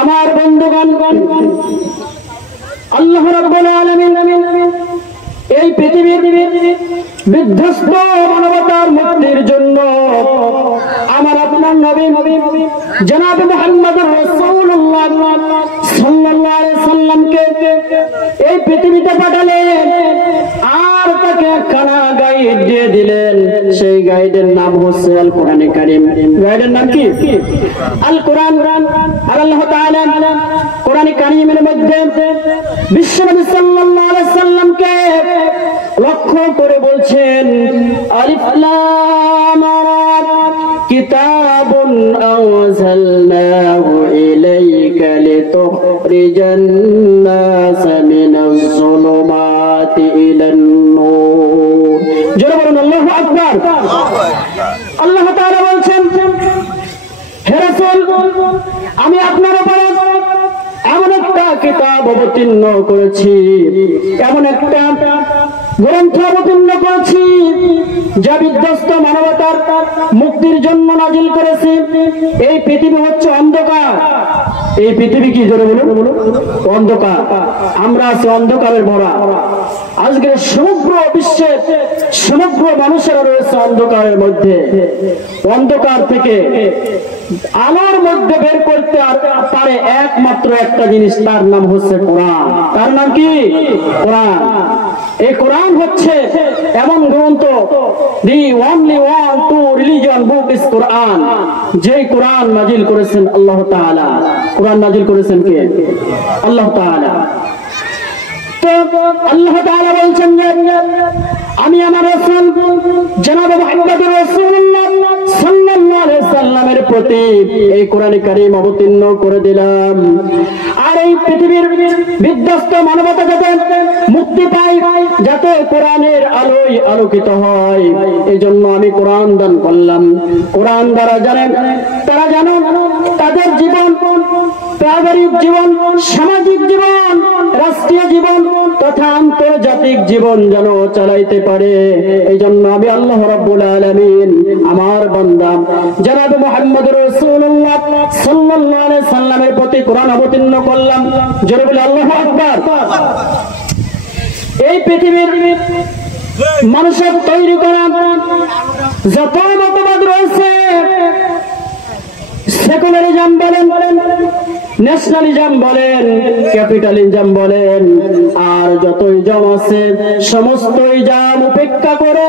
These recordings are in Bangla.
আমার বন্ধুগণ, আল্লাহ রাব্বুল আলামিন এই পৃথিবীর বিধ্বস্ত মানবতার মুক্তির জন্য আমার আপনার নবী জনাব মুহাম্মদুর রাসূলুল্লাহ সাল্লাল্লাহু আলাইহি সাল্লামকে এই পৃথিবীতে পাঠালেন, আর তাকে একখানা গাইড দিয়ে দিলেন। সেই গাইডের নাম হচ্ছে আল কোরআনে কারীম। গাইডের নাম কি? আল কোরআন। আর আল্লাহ তাআলা কোরআনে কারীমের মধ্যে বিশ্বনবী সাল্লাল্লাহু আলাইহি সাল্লামকে লক্ষ্য করে বলছেন, আলিফ লাম রা কিতাবুন আনজালনাহু ইলাইকা লিতুখরিজান নাস মিনাজ যুলুমাতি ইলান নূর। জোরে বলুন আল্লাহু আকবার। আল্লাহ তাআলা বলছেন, হে রাসূল, আমি আপনার উপরে এমন একটা কিতাব অবতীর্ণ করেছি, এমন একটা গ্রন্থ অবতীর্ণ করেছি যা বিধ্বস্ত মানবতার মুক্তির জন্য নাজিল করেছি। এই পৃথিবী হচ্ছে অন্ধকার। এই পৃথিবী কি? জোরে বলুন। অন্ধকার। আমরা আছি অন্ধকারের ভরা। আজকে সমগ্র বিশ্বের সমগ্র মানুষেরা রয়েছে অন্ধকারের মধ্যে। অন্ধকার থেকে আলোর মধ্যে বের করতে পারে একমাত্র একটা জিনিস, তার নাম হচ্ছে কোরআন। তার নাম কি? কোরআন। এই কোরআন হচ্ছে এমন গ্রন্থ, দি only one true religion book is কোরআন, যে কোরআন নাজিল করেছেন আল্লাহ তাআলা। কোরআন নাজিল করেছেন কে? আল্লাহ তাআলা। তো আল্লাহ তাআলা বলছেন যে আমি আমার রাসূল জনাব মুহাম্মদুর রাসূলুল্লাহ সাল্লাল্লাহু আলাইহি সাল্লামের প্রতি এই কোরআনে কারীম অবতীর্ণ করে দিলাম। আর এই পৃথিবীর বিধ্বস্ত মানবতা যাতে মুক্তি পায়, যাতে কোরআনের আলোয় আলোকিত হয়, এই জন্য আমি কোরআন দান করলাম। কোরআন দ্বারা তারা জানো তাদের জীবন, পারিবারিক জীবন, সামাজিক জীবন, রাষ্ট্রীয় জীবন তথা আন্তর্জাতিক জীবন যেন চালাইতে পারে। এই জন্য আমি আল্লাহ রাব্বুল আলামিন আমার বান্দা জনাব মুহাম্মদুর রাসূলুল্লাহ সাল্লাল্লাহু আলাইহি সাল্লামের প্রতি কোরআন অবতীর্ণ করলাম। জোরে বলে আল্লাহু আকবার। এই পৃথিবীর মানুষের তৈরি করা যত মতবাদ রয়েছে, সেকুলারিজম বলেন, ন্যাশনালিজম বলেন, ক্যাপিটালিজম বলেন, আর যত ইজম আছে সমস্ত ইজম উপেক্ষা করে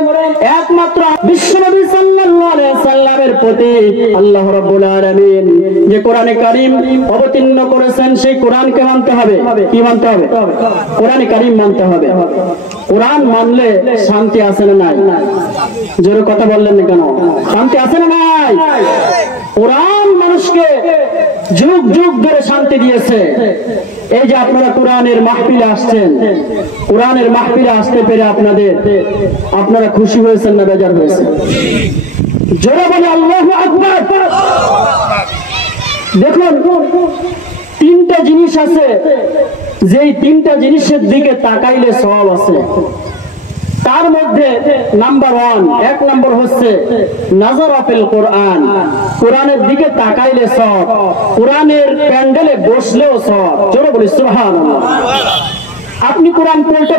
একমাত্র বিশ্বনবী সাল্লাল্লাহু আলাইহি সাল্লামের প্রতি আল্লাহ রাব্বুল আলামিন যে কোরআনে কারীম অবতীর্ণ করেছেন, সেই কোরআনকে মানতে হবে। কি মানতে হবে? কোরআনে কারীম মানতে হবে। কোরআন মানলে শান্তি আছে না নাই? জোরে কথা বললেন না কেন? শান্তি আছে না নাই? কোরআন মানুষকে যুগ যুগ ধরে শান্তি দিয়েছে। এই যে আপনারা কোরআনের মাহফিলে আসছেন, কোরআনের মাহফিলে আসতে পেরে আপনারা খুশি হয়েছেন না বেজার হয়েছেন? জোরে বলে আল্লাহু আকবার। দেখুন, তিনটা জিনিস আছে, যেই তিনটা জিনিসের দিকে তাকাইলে সওয়াব আছে। তার মধ্যে নাম্বার 1, 1 নম্বর হচ্ছে নাযারা ফিল কোরআন। কোরআনের দিকে তাকাইলে সওয়াব, কোরআনের প্যান্ডেলে বসলেও সওয়াব। জোরে বলি সুবহানাল্লাহ। আপনি কোরআন পড়তে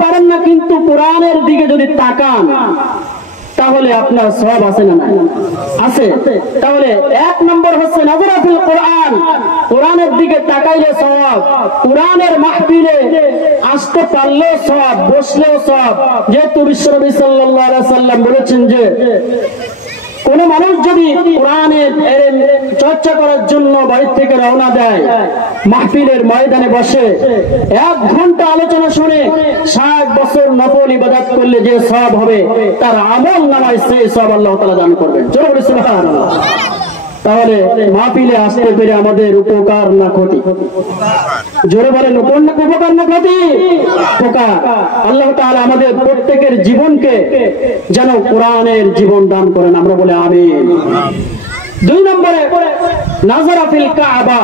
পারেন না, কিন্তু কোরআনের দিকে যদি তাকান তাহলে আপনার সওয়াব আছে না? আছে। তাহলে 1 নম্বর হচ্ছে নাযারা ফিল কোরআন, কোরআনের দিকে তাকাইলে সওয়াব, কোরআনের মাহফিলে আসতে পারলেও সওয়াব, বসলেও সওয়াব। যেহেতু বিশ্বনবী সাল্লাল্লাহু আলাইহি সাল্লাম বলেছেন যে কোন মানুষ যদি কোরআনের চর্চা করার জন্য বাড়ি থেকে রওনা দেয়, মাহফিলের ময়দানে বসে 1 ঘন্টা আলোচনা শুনে 60 বছর নফল ইবাদত করলে যে সওয়াব হবে, তার আমল নামায় সেই সওয়াব আল্লাহ তাআলা দান করবেন। জোরে বলি সুবহানাল্লাহ। তাহলে মাহফিলে আসতে পেরে আমাদের উপকার না ক্ষতি? জোরে বলেন উপকার না ক্ষতি? উপকার। আল্লাহ তাআলা আমাদের প্রত্যেকের জীবনকে যেন কোরআনের জীবন দান করেন, আমরা বলে আমিন। 2 নম্বরে নাযারা ফিল কাবা,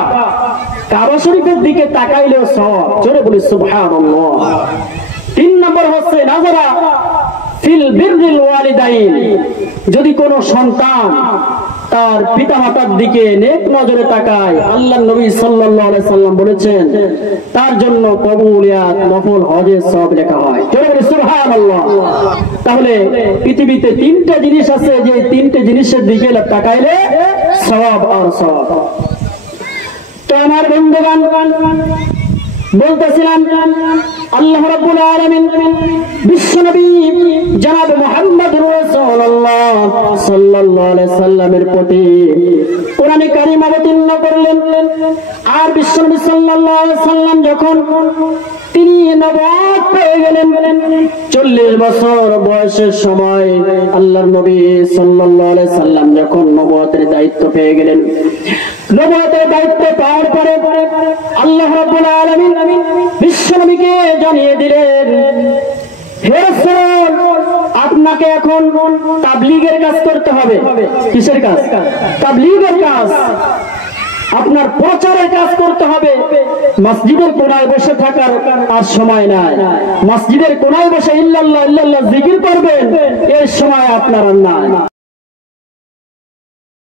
কাবা শরীফের দিকে তাকাইলেও সওয়াব। জোরে বলি সুবহানাল্লাহ। 3 নম্বর হচ্ছে নাযারা ফিল বিররিল ওয়ালিদাইন, যদি কোনো সন্তান তার পিতামাতার দিকে নেক নজরে তাকায়, আল্লাহর নবী সাল্লাল্লাহু আলাইহি সাল্লাম বলেছেন তার জন্য কবুলিয়াত নফল হজের সওয়াব লেখা হয়। জোরে বলি সুবহানাল্লাহ। তাহলে পৃথিবীতে তিনটা জিনিস আছে যে তিনটে জিনিসের দিকে তাকাইলে সওয়াব আর সওয়াব। তো আমার বন্ধুগণ, বলতেছিলাম আল্লাহ রাব্বুল আলামিন বিশ্বনবী জনাব মুহাম্মদুর রাসূলুল্লাহ সাল্লাল্লাহু আলাইহি সাল্লামের প্রতি কোরআনে কারীম অবতীর্ণ করলেন। আর বিশ্বনবী সাল্লাল্লাহু আলাইহি সাল্লাম যখন তিনি নবুয়ত পেয়ে গেলেন, 40 বছর বয়সের সময় আল্লাহর নবী সাল্লাল্লাহু আলাইহি সাল্লাম যখন নবুয়তের দায়িত্ব পেয়ে গেলেন, নবুয়তের দায়িত্ব পাওয়ার পরে আল্লাহ রাব্বুল আলামিন বিশ্বনবীকে জানিয়ে দিলেন, হে রাসূল, আপনাকে এখন তাবলীগের কাজ করতে হবে। কিসের কাজ? তাবলীগের কাজ। আপনার প্রচারের কাজ করতে হবে। মসজিদের কোণায় বসে থাকার আর সময় নাই। মসজিদের কোণায় বসে ইল্লাল্লাহ ইল্লাল্লাহ জিকির করবেন, এর সময় আপনার আর নাই।